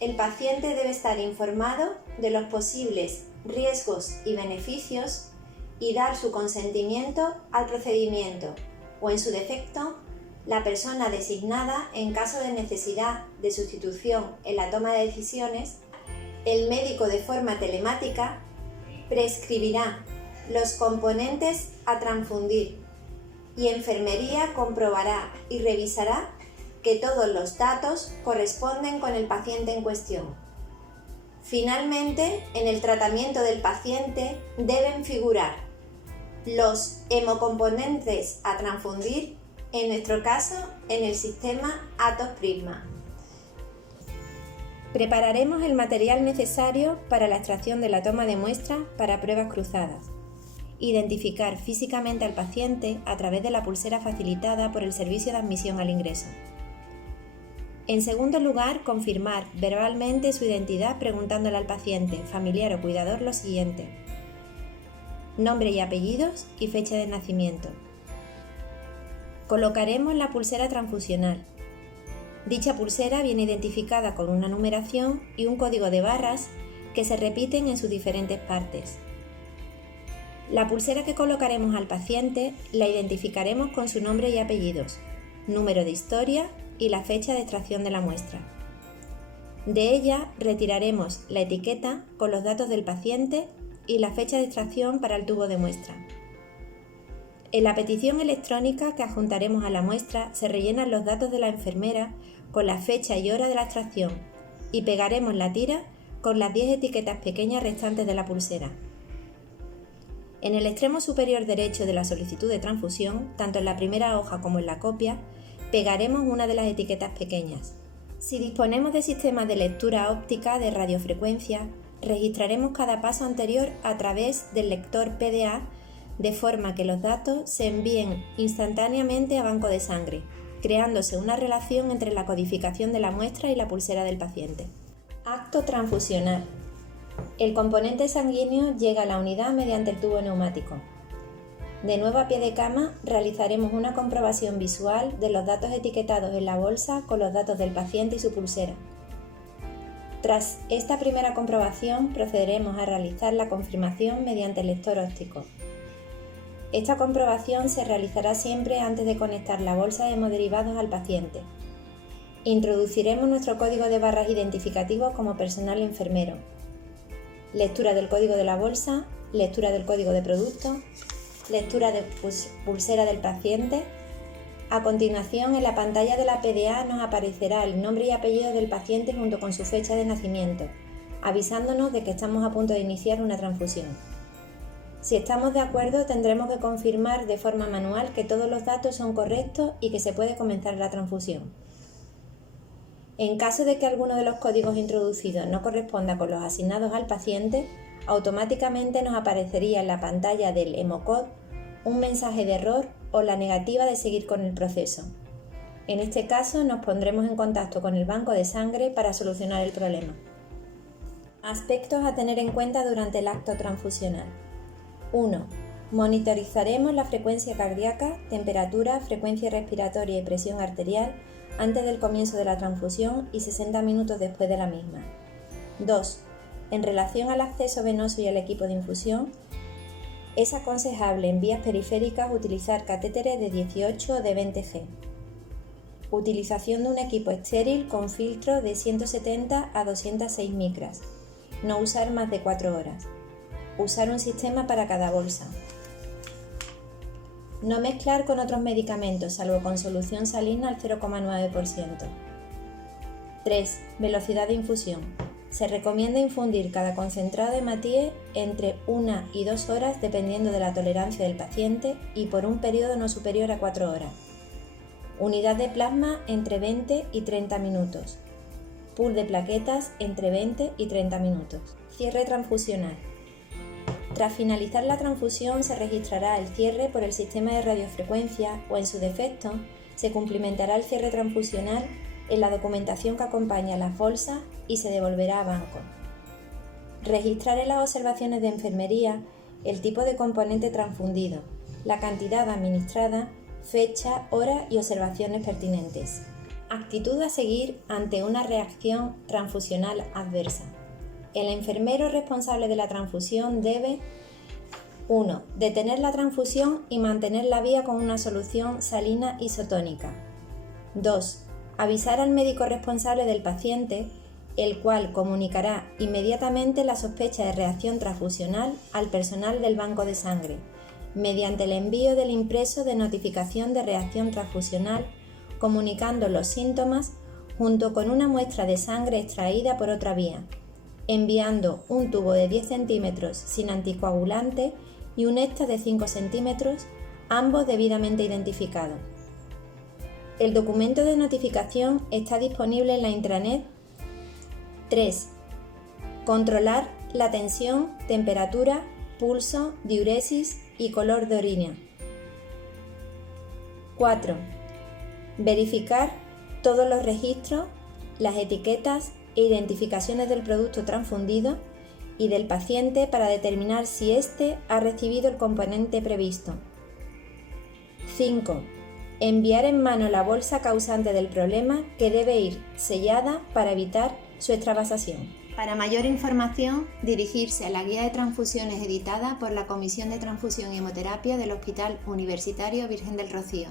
el paciente debe estar informado de los posibles riesgos y beneficios y dar su consentimiento al procedimiento o, en su defecto, la persona designada en caso de necesidad de sustitución en la toma de decisiones. El médico, de forma telemática, prescribirá los componentes a transfundir y enfermería comprobará y revisará que todos los datos corresponden con el paciente en cuestión. Finalmente, en el tratamiento del paciente deben figurar los hemocomponentes a transfundir, en nuestro caso en el sistema Atos Prisma. Prepararemos el material necesario para la extracción de la toma de muestras para pruebas cruzadas. Identificar físicamente al paciente a través de la pulsera facilitada por el servicio de admisión al ingreso. En segundo lugar, confirmar verbalmente su identidad preguntándole al paciente, familiar o cuidador lo siguiente: nombre y apellidos y fecha de nacimiento. Colocaremos la pulsera transfusional. Dicha pulsera viene identificada con una numeración y un código de barras que se repiten en sus diferentes partes. La pulsera que colocaremos al paciente la identificaremos con su nombre y apellidos, número de historia y la fecha de extracción de la muestra. De ella retiraremos la etiqueta con los datos del paciente y la fecha de extracción para el tubo de muestra. En la petición electrónica que adjuntaremos a la muestra se rellenan los datos de la enfermera con la fecha y hora de la extracción y pegaremos la tira con las 10 etiquetas pequeñas restantes de la pulsera. En el extremo superior derecho de la solicitud de transfusión, tanto en la primera hoja como en la copia, pegaremos una de las etiquetas pequeñas. Si disponemos de sistemas de lectura óptica de radiofrecuencia, registraremos cada paso anterior a través del lector PDA, de forma que los datos se envíen instantáneamente a banco de sangre, creándose una relación entre la codificación de la muestra y la pulsera del paciente. Acto transfusional. El componente sanguíneo llega a la unidad mediante el tubo neumático. De nuevo a pie de cama, realizaremos una comprobación visual de los datos etiquetados en la bolsa con los datos del paciente y su pulsera. Tras esta primera comprobación, procederemos a realizar la confirmación mediante el lector óptico. Esta comprobación se realizará siempre antes de conectar la bolsa de hemoderivados al paciente. Introduciremos nuestro código de barras identificativo como personal enfermero. Lectura del código de la bolsa, lectura del código de producto, lectura de pulsera del paciente. A continuación, en la pantalla de la PDA nos aparecerá el nombre y apellido del paciente junto con su fecha de nacimiento, avisándonos de que estamos a punto de iniciar una transfusión. Si estamos de acuerdo, tendremos que confirmar de forma manual que todos los datos son correctos y que se puede comenzar la transfusión. En caso de que alguno de los códigos introducidos no corresponda con los asignados al paciente, automáticamente nos aparecería en la pantalla del Hemocode un mensaje de error o la negativa de seguir con el proceso. En este caso, nos pondremos en contacto con el banco de sangre para solucionar el problema. Aspectos a tener en cuenta durante el acto transfusional. 1. Monitorizaremos la frecuencia cardíaca, temperatura, frecuencia respiratoria y presión arterial antes del comienzo de la transfusión y 60 minutos después de la misma. 2. En relación al acceso venoso y al equipo de infusión, es aconsejable en vías periféricas utilizar catéteres de 18 o de 20 G. Utilización de un equipo estéril con filtro de 170 a 206 micras. No usar más de 4 horas. Usar un sistema para cada bolsa. No mezclar con otros medicamentos, salvo con solución salina al 0,9%. 3. Velocidad de infusión. Se recomienda infundir cada concentrado de hematíe entre 1 y 2 horas dependiendo de la tolerancia del paciente y por un periodo no superior a 4 horas. Unidad de plasma entre 20 y 30 minutos. Pool de plaquetas entre 20 y 30 minutos. Cierre transfusional. Tras finalizar la transfusión se registrará el cierre por el sistema de radiofrecuencia o, en su defecto, se cumplimentará el cierre transfusional en la documentación que acompaña a las bolsas y se devolverá a banco. Registrar en las observaciones de enfermería el tipo de componente transfundido, la cantidad administrada, fecha, hora y observaciones pertinentes. Actitud a seguir ante una reacción transfusional adversa. El enfermero responsable de la transfusión debe 1. Detener la transfusión y mantener la vía con una solución salina isotónica. 2. Avisar al médico responsable del paciente, el cual comunicará inmediatamente la sospecha de reacción transfusional al personal del banco de sangre, mediante el envío del impreso de notificación de reacción transfusional, comunicando los síntomas junto con una muestra de sangre extraída por otra vía, enviando un tubo de 10 centímetros sin anticoagulante y un extra de 5 centímetros, ambos debidamente identificados. El documento de notificación está disponible en la intranet. 3. Controlar la tensión, temperatura, pulso, diuresis y color de orina. 4. Verificar todos los registros, las etiquetas e identificaciones del producto transfundido y del paciente para determinar si éste ha recibido el componente previsto. 5. Enviar en mano la bolsa causante del problema, que debe ir sellada para evitar su extravasación. Para mayor información, dirigirse a la guía de transfusiones editada por la Comisión de Transfusión y Hemoterapia del Hospital Universitario Virgen del Rocío.